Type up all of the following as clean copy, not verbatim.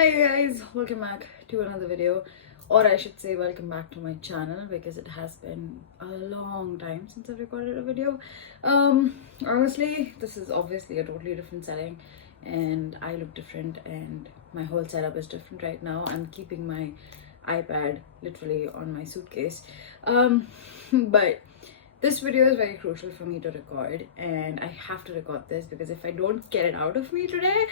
Hi guys, welcome back to another video, or I should say welcome back to my channel because it has been a long time since I've recorded a video. Honestly, this is obviously a totally different setting and I look different and my whole setup is different right now. I'm keeping my iPad literally on my suitcase. But this video is very crucial for me to record and I have to record this because if I don't get it out of me today,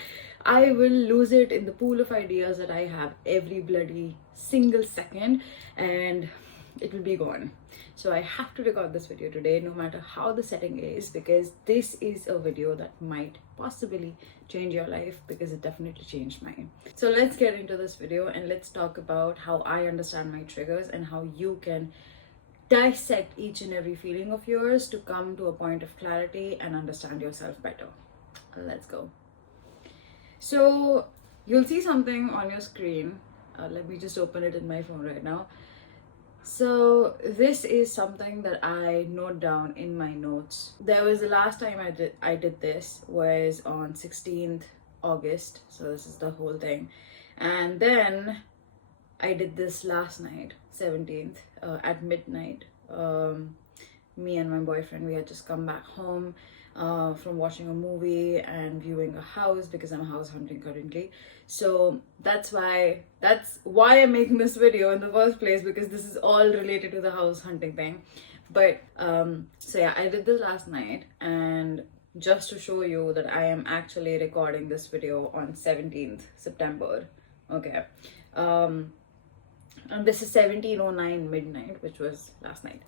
I will lose it in the pool of ideas that I have every bloody single second and it will be gone. So I have to record this video today no matter how the setting is, because this is a video that might possibly change your life, because it definitely changed mine. So let's get into this video and let's talk about how I understand my triggers and how you can dissect each and every feeling of yours to come to a point of clarity and understand yourself better. Let's go. So you'll see something on your screen. Let me just open it in my phone right now. So this is something that I note down in my notes. There was the last time I did this was on 16th August. So this is the whole thing. And then I did this last night, 17th, at midnight. Me and my boyfriend, we had just come back home from watching a movie and viewing a house because I'm house hunting currently. So that's why I'm making this video in the first place, because this is all related to the house hunting thing. But so yeah, I did this last night, and just to show you that I am actually recording this video on 17th September. Okay. And this is 17:09 midnight, which was last night.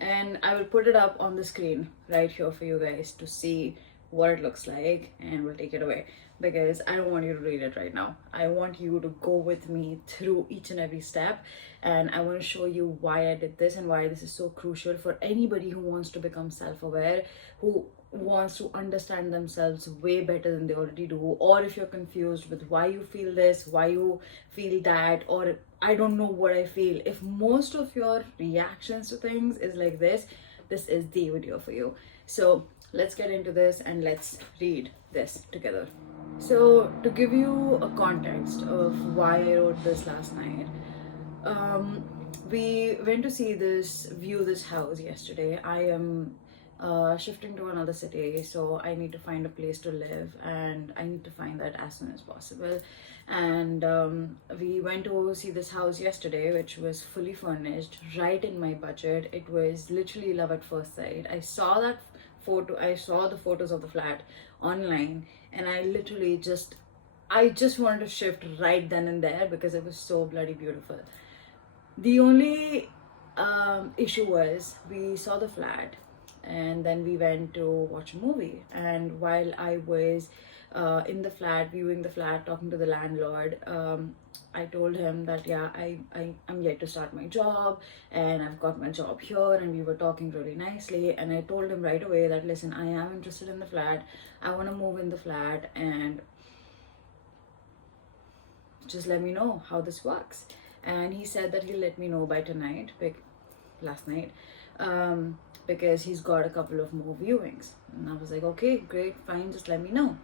And I will put it up on the screen right here for you guys to see what it looks like, and we'll take it away because I don't want you to read it right now. I want you to go with me through each and every step, and I want to show you why I did this and why this is so crucial for anybody who wants to become self-aware, who wants to understand themselves way better than they already do, or if you're confused with why you feel this, why you feel that, or I don't know what I feel. If most of your reactions to things is like this is the video for you. So let's get into this and let's read this together. So to give you a context of why I wrote this last night, we went to view this house yesterday. I am shifting to another city, so I need to find a place to live and I need to find that as soon as possible. And we went to see this house yesterday, which was fully furnished, right in my budget. It was literally love at first sight. I saw the photos of the flat online, and I just wanted to shift right then and there because it was so bloody beautiful. The only issue was we saw the flat and then we went to watch a movie, and while I was in the flat, viewing the flat, talking to the landlord, I told him that yeah, I'm yet to start my job and I've got my job here, and we were talking really nicely, and I told him right away that listen, I am interested in the flat, I want to move in the flat, and just let me know how this works. And he said that he'll let me know by tonight, last night, because he's got a couple of more viewings. And I was like, okay, great, fine, just let me know.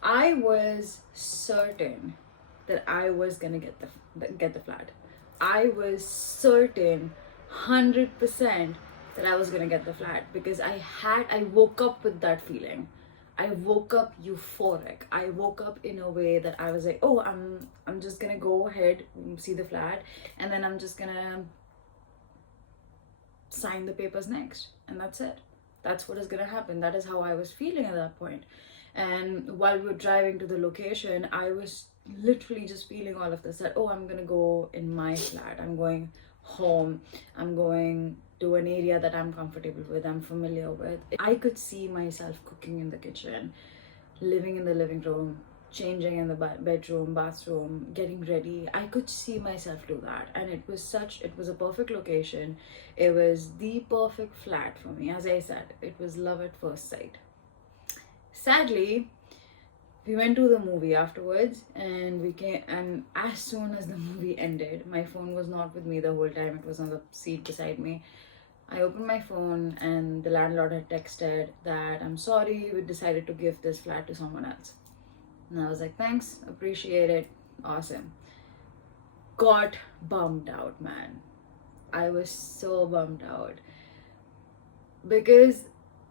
I was certain that I was gonna get the flat. I was certain 100% that I was gonna get the flat because I woke up with that feeling. I woke up euphoric. I woke up in a way that I was like, oh, I'm just gonna go ahead and see the flat, and then I'm just gonna sign the papers next, and that's it. That's what is gonna happen. That is how I was feeling at that point. And while we were driving to the location, I was literally just feeling all of this, that oh, I'm gonna go in my flat, I'm going home, I'm going to an area that I'm comfortable with, I'm familiar with. I could see myself cooking in the kitchen, living in the living room, changing in the bedroom, bathroom, getting ready. I could see myself do that, and it was a perfect location. It was the perfect flat for me. As I said, it was love at first sight. Sadly, we went to the movie afterwards, and we came, and as soon as the movie ended, my phone was not with me the whole time, it was on the seat beside me. I opened my phone and the landlord had texted that I'm sorry, we decided to give this flat to someone else. And I was like, thanks, appreciate it, awesome. Got bummed out, man. I was so bummed out because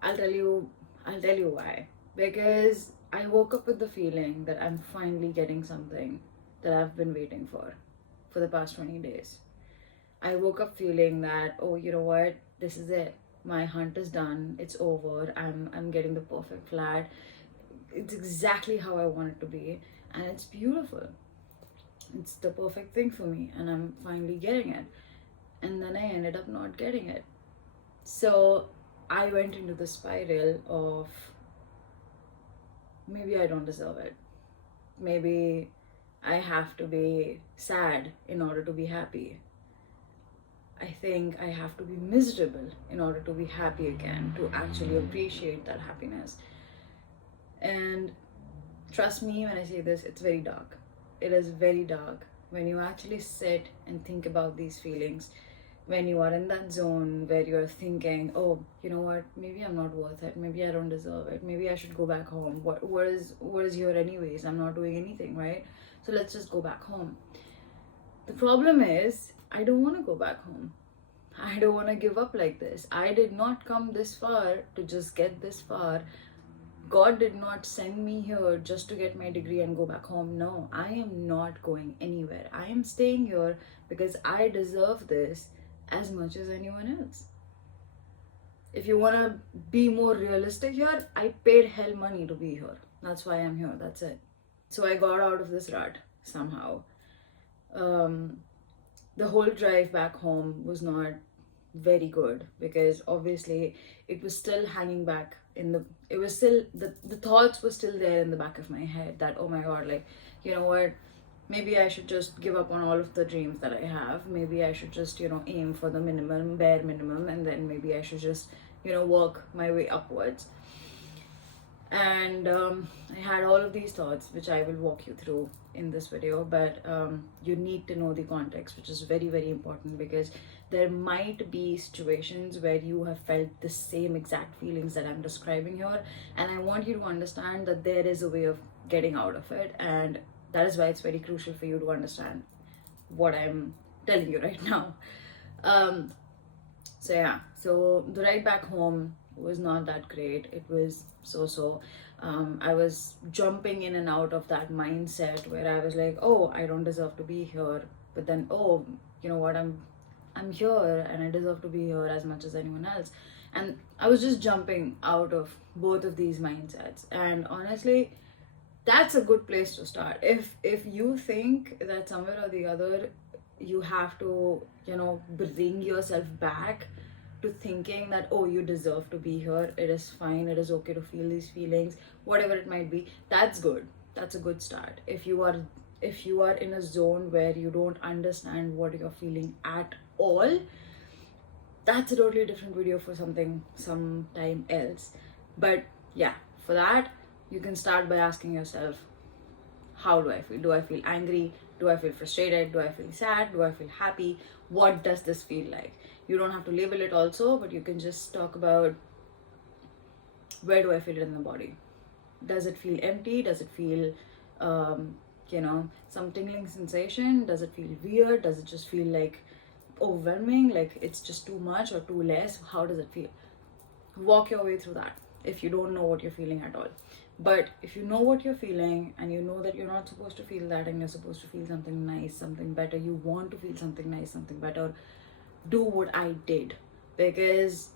I'll tell you why. Because I woke up with the feeling that I'm finally getting something that I've been waiting for the past 20 days. I woke up feeling that, oh, you know what, this is it. My hunt is done. It's over. I'm getting the perfect flat. It's exactly how I want it to be, and it's beautiful. It's the perfect thing for me, and I'm finally getting it. And then I ended up not getting it. So I went into the spiral of maybe I don't deserve it. Maybe I have to be sad in order to be happy. I think I have to be miserable in order to be happy again, to actually appreciate that happiness. And trust me when I say this, it's very dark. It is very dark when you actually sit and think about these feelings, when you are in that zone where you're thinking, oh, you know what, maybe I'm not worth it, maybe I don't deserve it, maybe I should go back home. What is here anyways? I'm not doing anything, right? So let's just go back home. The problem is, I don't want to go back home. I don't want to give up like this. I did not come this far to just get this far. God did not send me here just to get my degree and go back home. No, I am not going anywhere. I am staying here because I deserve this as much as anyone else. If you want to be more realistic here, I paid hell money to be here. That's why I'm here. That's it. So I got out of this rut somehow. The whole drive back home was not very good because obviously it was still hanging back it was still, the thoughts were still there in the back of my head that, oh my god, like, you know what, maybe I should just give up on all of the dreams that I have. Maybe I should just, aim for the bare minimum, and then maybe I should just, work my way upwards. And I had all of these thoughts, which I will walk you through in this video, but you need to know the context, which is very, very important, because there might be situations where you have felt the same exact feelings that I'm describing here, and I want you to understand that there is a way of getting out of it, and that is why it's very crucial for you to understand what I'm telling you right now. So the ride back home was not that great. It was so. I was jumping in and out of that mindset where I was like, oh, I don't deserve to be here, but then, oh, you know what, I'm here and I deserve to be here as much as anyone else. And I was just jumping out of both of these mindsets. And honestly, that's a good place to start. If you think that somewhere or the other you have to, bring yourself back to thinking that, oh, you deserve to be here, it is fine, it is okay to feel these feelings, whatever it might be, that's good. That's a good start. If you are in a zone where you don't understand what you're feeling at all, that's a totally different video for sometime else. But yeah, for that, you can start by asking yourself, how do I feel? Do I feel angry? Do I feel frustrated? Do I feel sad? Do I feel happy? What does this feel like? You don't have to label it also, but you can just talk about, where do I feel it in the body? Does it feel empty? Does it feel, some tingling sensation? Does it feel weird? Does it just feel like overwhelming? Like it's just too much or too less? How does it feel? Walk your way through that if you don't know what you're feeling at all. But if you know what you're feeling and you know that you're not supposed to feel that and you're supposed to feel something nice, something better, you want to feel something nice, something better, do what I did. Because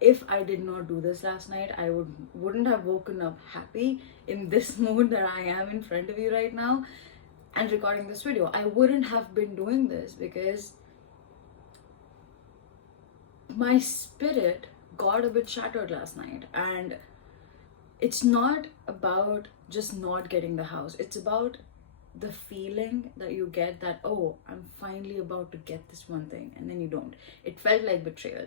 if I did not do this last night, I wouldn't have woken up happy in this mood that I am in front of you right now and recording this video. I wouldn't have been doing this because my spirit got a bit shattered last night. And it's not about just not getting the house. It's about the feeling that you get that, oh, I'm finally about to get this one thing, and then you don't. It felt like betrayal.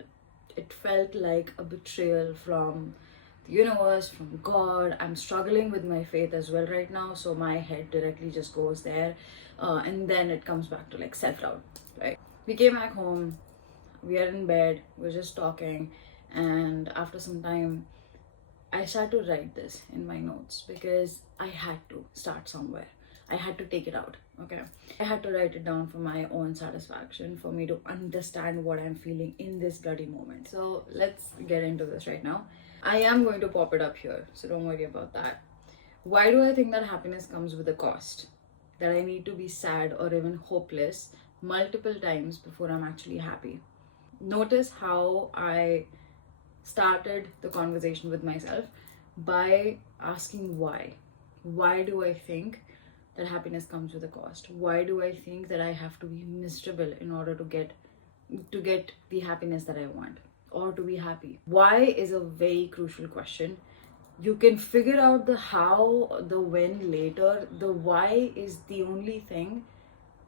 It felt like a betrayal from the universe, from God. I'm struggling with my faith as well right now, so my head directly just goes there, and then it comes back to like self-doubt, right? We came back home, we are in bed, we're just talking, and after some time, I started to write this in my notes because I had to start somewhere. I had to take it out, okay? I had to write it down for my own satisfaction, for me to understand what I'm feeling in this bloody moment. So let's get into this right now. I am going to pop it up here, so don't worry about that. Why do I think that happiness comes with a cost? That I need to be sad or even hopeless multiple times before I'm actually happy. Notice how I started the conversation with myself by asking why. Why do I think that happiness comes with a cost? Why do I think that I have to be miserable in order to get the happiness that I want or to be happy? Why is a very crucial question. You can figure out the how, the when later. The why is the only thing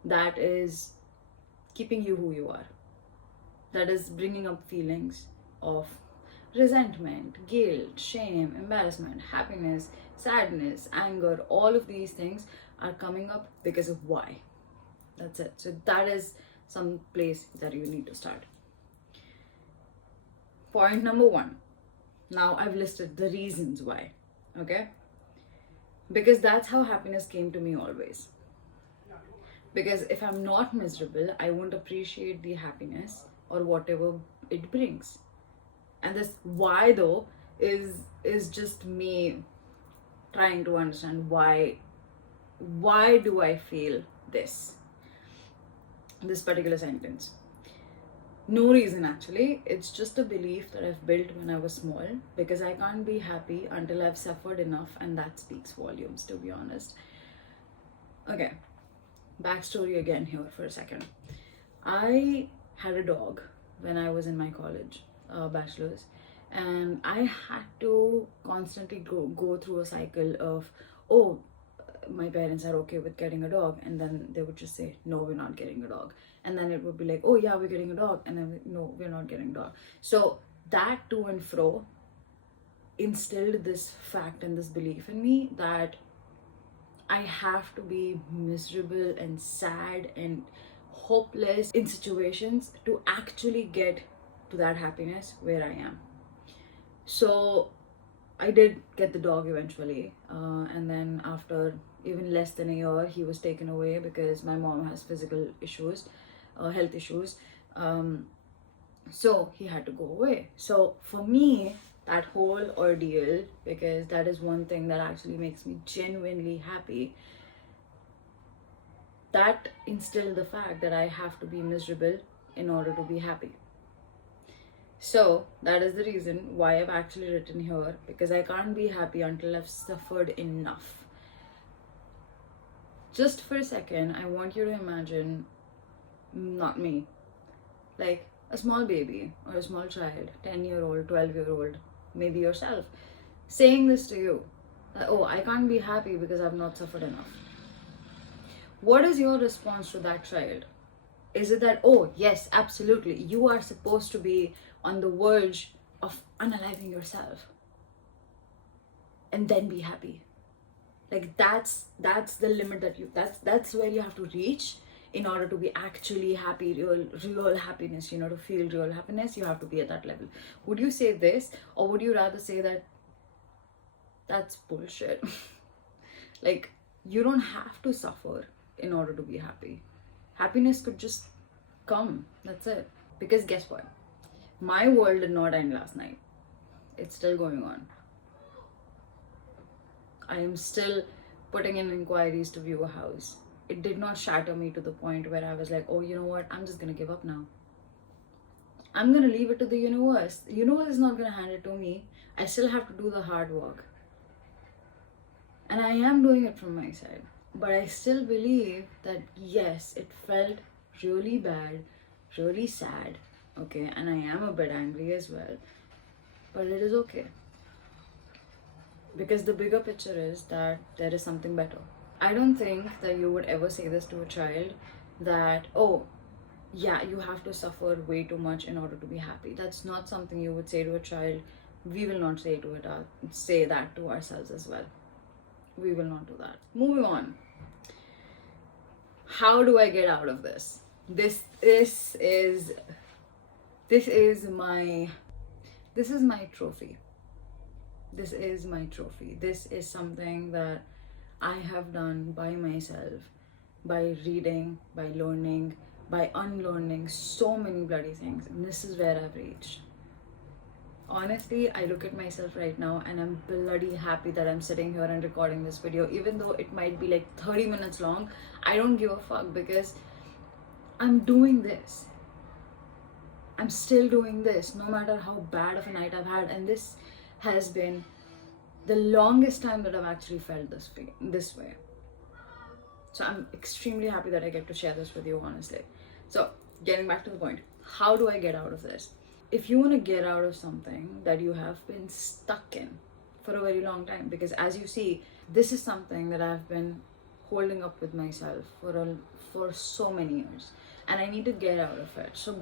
that is keeping you who you are. That is bringing up feelings of resentment, guilt, shame, embarrassment, happiness, sadness, anger. All of these things are coming up because of why. That's it. So that is some place that you need to start. Point number 1. Now I've listed the reasons why, okay? Because that's how happiness came to me always. Because if I'm not miserable, I won't appreciate the happiness or whatever it brings. And this why though is just me trying to understand why do I feel this particular sentence. No reason actually. It's just a belief that I've built when I was small, because I can't be happy until I've suffered enough, and that speaks volumes, to be honest. Okay, backstory again here for a second. I had a dog when I was in my college, bachelor's, and I had to constantly go through a cycle of, oh, my parents are okay with getting a dog, and then they would just say, no, we're not getting a dog. And then it would be like, oh yeah, we're getting a dog, and then no, we're not getting a dog. So that to and fro instilled this fact and this belief in me that I have to be miserable and sad and hopeless in situations to actually get to that happiness where I am. So I did get the dog eventually, and then after even less than a year, he was taken away because my mom has physical issues, health issues, so he had to go away. So for me, that whole ordeal, because that is one thing that actually makes me genuinely happy, that instilled the fact that I have to be miserable in order to be happy. So that is the reason why I've actually written here, because I can't be happy until I've suffered enough. Just for a second, I want you to imagine, not me, like a small baby or a small child, 10-year-old, 12-year-old, maybe yourself, saying this to you, that, oh, I can't be happy because I've not suffered enough. What is your response to that child? Is it that, oh, yes, absolutely, you are supposed to be on the verge of unaliving yourself and then be happy? Like that's the limit that that's where you have to reach in order to be actually happy, real happiness, to feel real happiness. You have to be at that level. Would you say this, or would you rather say that that's bullshit? Like, you don't have to suffer in order to be happy. Happiness could just come. That's it. Because guess what? My world did not end last night. It's still going on. I am still putting in inquiries to view a house. It did not shatter me to the point where I was like, oh, you know what? I'm just gonna give up now. I'm gonna leave it to the universe. The universe is not gonna hand it to me. I still have to do the hard work. And I am doing it from my side. But I still believe that, yes, it felt really bad, really sad, okay? And I am a bit angry as well. But it is okay. Because the bigger picture is that there is something better. I don't think that you would ever say this to a child, that, oh, yeah, you have to suffer way too much in order to be happy. That's not something you would say to a child. We will not say that to ourselves as well. We will not do that. Moving on. How do I get out of this? This is my trophy. This is my trophy. This is something that I have done by myself, by reading, by learning, by unlearning so many bloody things. And this is where I've reached. Honestly, I look at myself right now and I'm bloody happy that I'm sitting here and recording this video. Even though it might be like 30 minutes long, I don't give a fuck because I'm doing this. I'm still doing this no matter how bad of a night I've had. And this has been the longest time that I've actually felt this way. So I'm extremely happy that I get to share this with you, honestly. So getting back to the point, how do I get out of this? If you want to get out of something that you have been stuck in for a very long time, because as you see, this is something that I've been holding up with myself for so many years, and I need to get out of it. So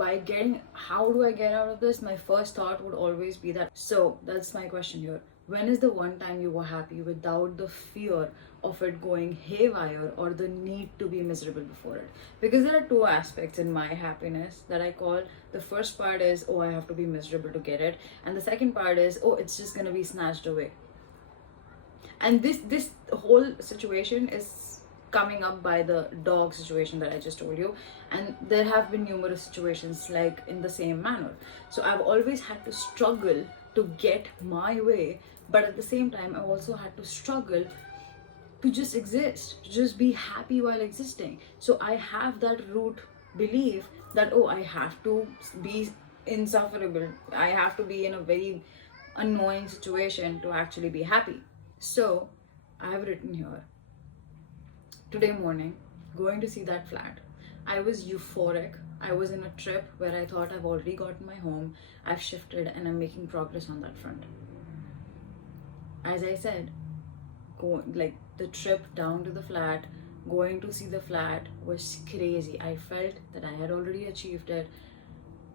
how do I get out of this? My first thought would always be that. So that's my question here. When is the one time you were happy without the fear of it going haywire or the need to be miserable before it? Because there are two aspects in my happiness that I call. The first part is, oh, I have to be miserable to get it. And the second part is, oh, it's just going to be snatched away. And this whole situation is coming up by the dog situation that I just told you. And there have been numerous situations like in the same manner. So I've always had to struggle to get my way, but at the same time, I also had to struggle to just exist, to just be happy while existing. So I have that root belief that, oh, I have to be insufferable. I have to be in a very annoying situation to actually be happy. So I have written here, today morning, going to see that flat. I was euphoric. I was in a trip where I thought I've already gotten my home, I've shifted, and I'm making progress on that front. As I said, the trip down to the flat, going to see the flat was crazy. I felt that I had already achieved it.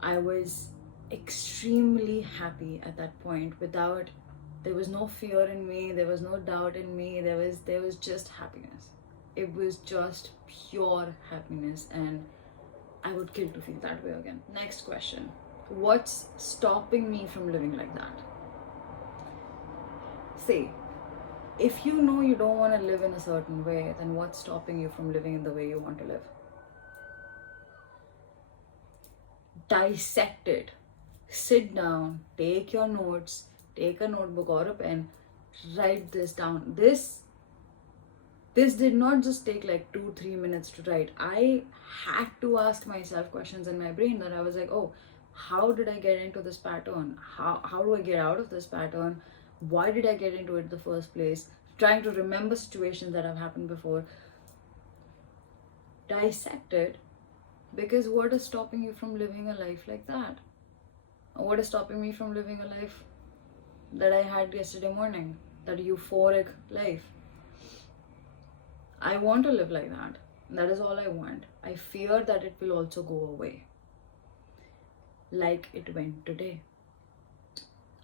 I was extremely happy at that point. There was no fear in me, there was no doubt in me, there was just happiness. It was just pure happiness, and I would kill to feel that way again. Next question. What's stopping me from living like that? See, if you know you don't want to live in a certain way, then what's stopping you from living in the way you want to live? Dissect it. Sit down, take your notes, take a notebook or a pen, write this down. This did not just take like 2-3 minutes to write. I had to ask myself questions in my brain that I was like, oh, how did I get into this pattern? How do I get out of this pattern? Why did I get into it in the first place? Trying to remember situations that have happened before. Dissect it, because what is stopping you from living a life like that? What is stopping me from living a life that I had yesterday morning? That euphoric life. I want to live like that. That is all I want. I fear that it will also go away. Like it went today.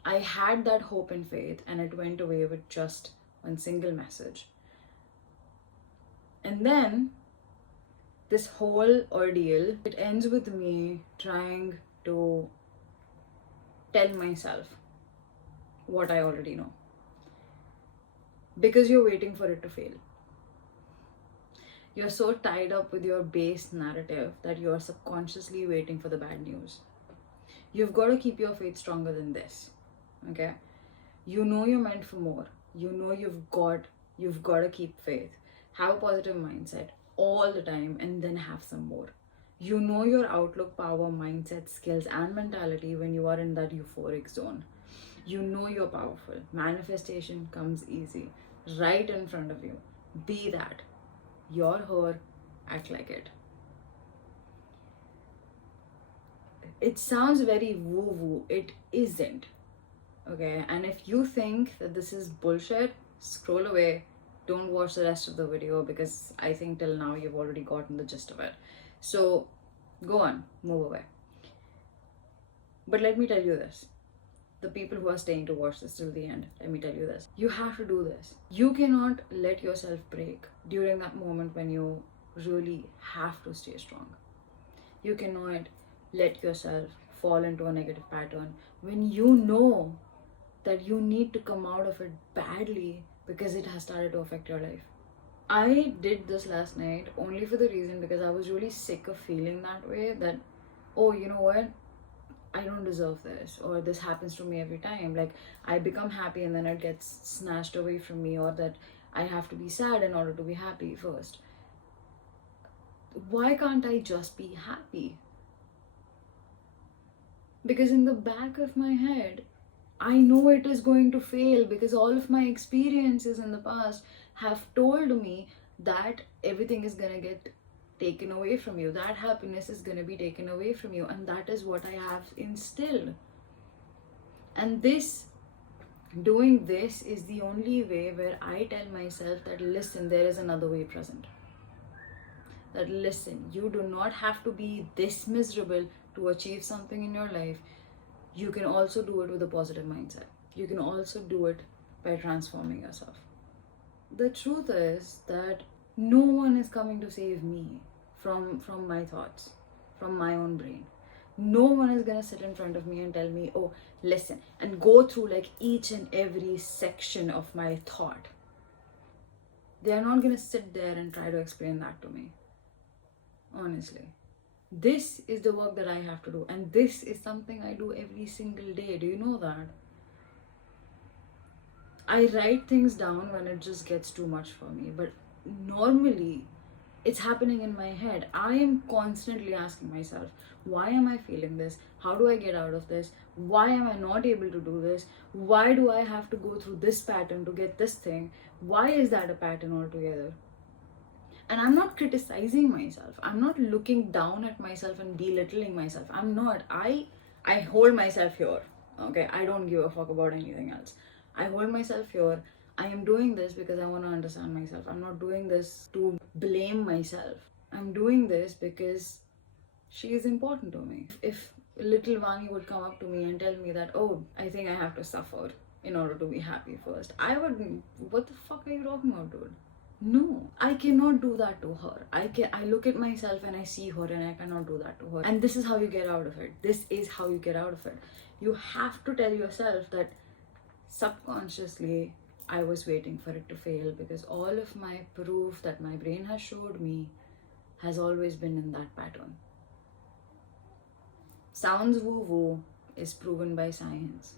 I had that hope and faith, and it went away with just one single message. And then this whole ordeal, it ends with me trying to tell myself what I already know. Because you're waiting for it to fail. You're so tied up with your base narrative that you're subconsciously waiting for the bad news. You've got to keep your faith stronger than this. Okay? You know you're meant for more. You know you've got to keep faith. Have a positive mindset all the time, and then have some more. You know your outlook, power, mindset, skills, and mentality when you are in that euphoric zone. You know you're powerful. Manifestation comes easy. Right in front of you. Be that. You're her. Act like it. It sounds very woo-woo. It isn't. Okay? And if you think that this is bullshit, scroll away. Don't watch the rest of the video, because I think till now you've already gotten the gist of it. So go on, move away. But let me tell you this. The people who are staying to watch this till the end, let me tell you this. You have to do this. You cannot let yourself break during that moment when you really have to stay strong. You cannot let yourself fall into a negative pattern when you know that you need to come out of it badly because it has started to affect your life. I did this last night only for the reason because I was really sick of feeling that way, that, oh, you know what, I don't deserve this, or this happens to me every time. Like, I become happy and then it gets snatched away from me, or that I have to be sad in order to be happy first. Why can't I just be happy? Because in the back of my head, I know it is going to fail because all of my experiences in the past have told me that everything is gonna get taken away from you, that happiness is gonna be taken away from you, and that is what I have instilled. And doing this is the only way where I tell myself that, listen, there is another way present. That, listen, you do not have to be this miserable to achieve something in your life. You can also do it with a positive mindset. You can also do it by transforming yourself. The truth is that no one is coming to save me from my thoughts, from my own brain. No one is gonna sit in front of me and tell me, oh, listen, and go through like each and every section of my thought. They are not gonna sit there and try to explain that to me. Honestly. This is the work that I have to do, and this is something I do every single day. Do you know that? I write things down when it just gets too much for me, but normally it's happening in my head. I am constantly asking myself, why am I feeling this? How do I get out of this? Why am I not able to do this? Why do I have to go through this pattern to get this thing? Why is that a pattern altogether? And I'm not criticizing myself. I'm not looking down at myself and belittling myself. I'm not. I hold myself here. Okay, I don't give a fuck about anything else. I hold myself here. I am doing this because I want to understand myself. I'm not doing this to blame myself. I'm doing this because she is important to me. If little Vani would come up to me and tell me that, oh, I think I have to suffer in order to be happy first, I would, what the fuck are you talking about, dude? No, I cannot do that to her. I look at myself and I see her and I cannot do that to her. And this is how you get out of it. This is how you get out of it. You have to tell yourself that subconsciously I was waiting for it to fail, because all of my proof that my brain has showed me has always been in that pattern. Sounds woo-woo, is proven by science,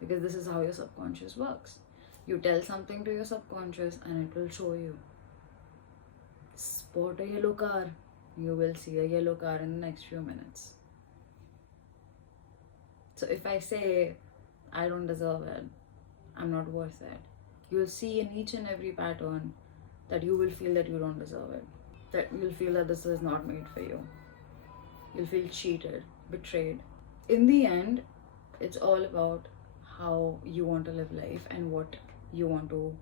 because this is how your subconscious works. You tell something to your subconscious and it will show you. Spot a yellow car. You will see a yellow car in the next few minutes. So if I say, I don't deserve it, I'm not worth it, you'll see in each and every pattern that you will feel that you don't deserve it. That you'll feel that this is not made for you. You'll feel cheated, betrayed. In the end, it's all about how you want to live life and what you want to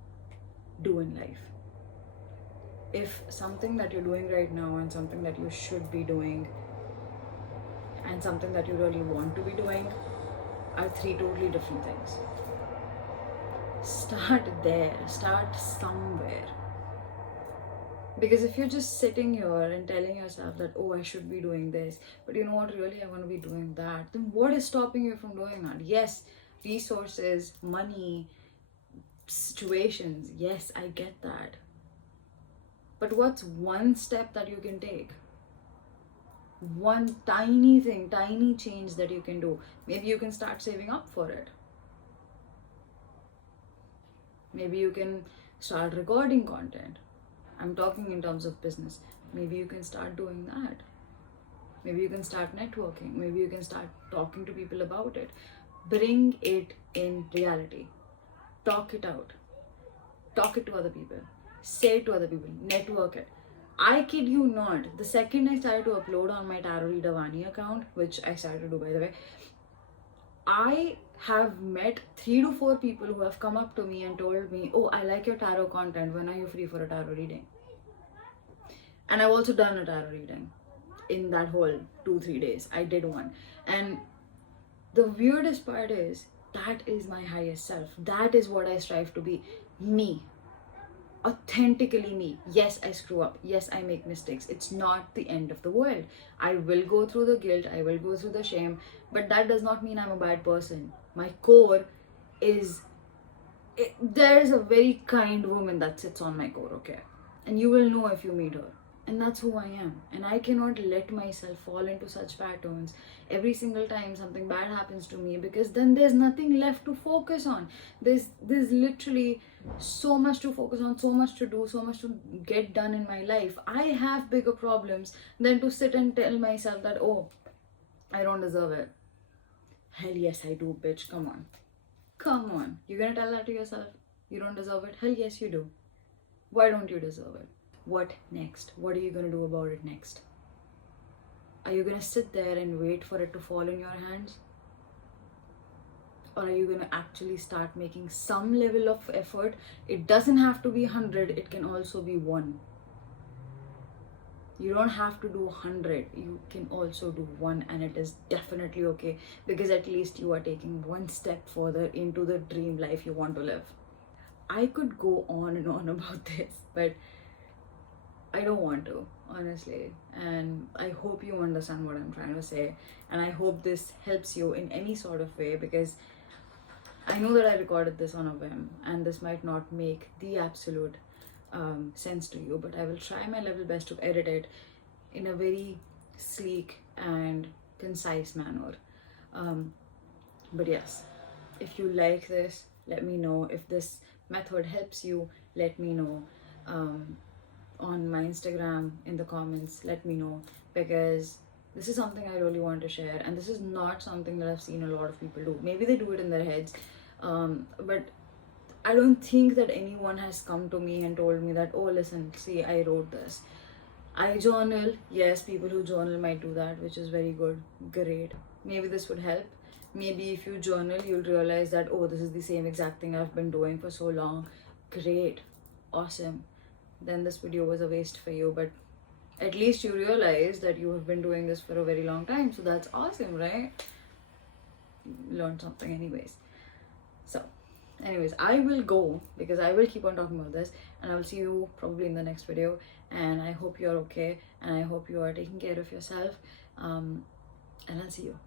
do in life. If something that you're doing right now and something that you should be doing and something that you really want to be doing are three totally different things, start there, start somewhere. Because if you're just sitting here and telling yourself that, oh, I should be doing this, but you know what, really I want to be doing that, then what is stopping you from doing that? Yes, resources, money, situations, yes, I get that. But what's one step that you can take? One tiny thing, tiny change that you can do. Maybe you can start saving up for it. Maybe you can start recording content. I'm talking in terms of business. Maybe you can start doing that. Maybe you can start networking. Maybe you can start talking to people about it. Bring it in reality. Talk it out. Talk it to other people. Say it to other people. Network it. I kid you not, the second I started to upload on my Tarot Reader Vani account, which I started to do by the way, I have met 3 to 4 people who have come up to me and told me, oh, I like your tarot content, when are you free for a tarot reading? And I've also done a tarot reading in that whole 2-3 days. I did one. And the weirdest part is, that is my highest self. That is what I strive to be. Me. Authentically me. Yes, I screw up. Yes, I make mistakes. It's not the end of the world. I will go through the guilt. I will go through the shame. But that does not mean I'm a bad person. My core is, there's a very kind woman that sits on my core, okay? And you will know if you meet her. And that's who I am. And I cannot let myself fall into such patterns every single time something bad happens to me, because then there's nothing left to focus on. There's literally so much to focus on, so much to do, so much to get done in my life. I have bigger problems than to sit and tell myself that, oh, I don't deserve it. Hell yes, I do, bitch. Come on. Come on. You're gonna tell that to yourself? You don't deserve it? Hell yes, you do. Why don't you deserve it? What next? What are you gonna do about it next? Are you gonna sit there and wait for it to fall in your hands? Or are you gonna actually start making some level of effort? It doesn't have to be 100, it can also be 1. You don't have to do 100, you can also do 1, and it is definitely okay, because at least you are taking one step further into the dream life you want to live. I could go on and on about this, but I don't want to, honestly. And I hope you understand what I'm trying to say, and I hope this helps you in any sort of way, because I know that I recorded this on a whim, and this might not make the absolute sense to you, but I will try my level best to edit it in a very sleek and concise manner. But yes, if you like this, let me know. If this method helps you, let me know. On my Instagram, in the comments, let me know, because this is something I really want to share, and this is not something that I've seen a lot of people do. Maybe they do it in their heads, but I don't think that anyone has come to me and told me that, oh, listen, see, I wrote this. I journal. Yes, people who journal might do that, which is very good. Great. Maybe this would help. Maybe if you journal, you'll realize that, oh, this is the same exact thing I've been doing for so long. Great. Awesome. Then this video was a waste for you, but at least you realize that you have been doing this for a very long time. So that's awesome, right? Learned something anyways. So anyways, I will go, because I will keep on talking about this, and I will see you probably in the next video. And I hope you're okay, and I hope you are taking care of yourself, and I'll see you.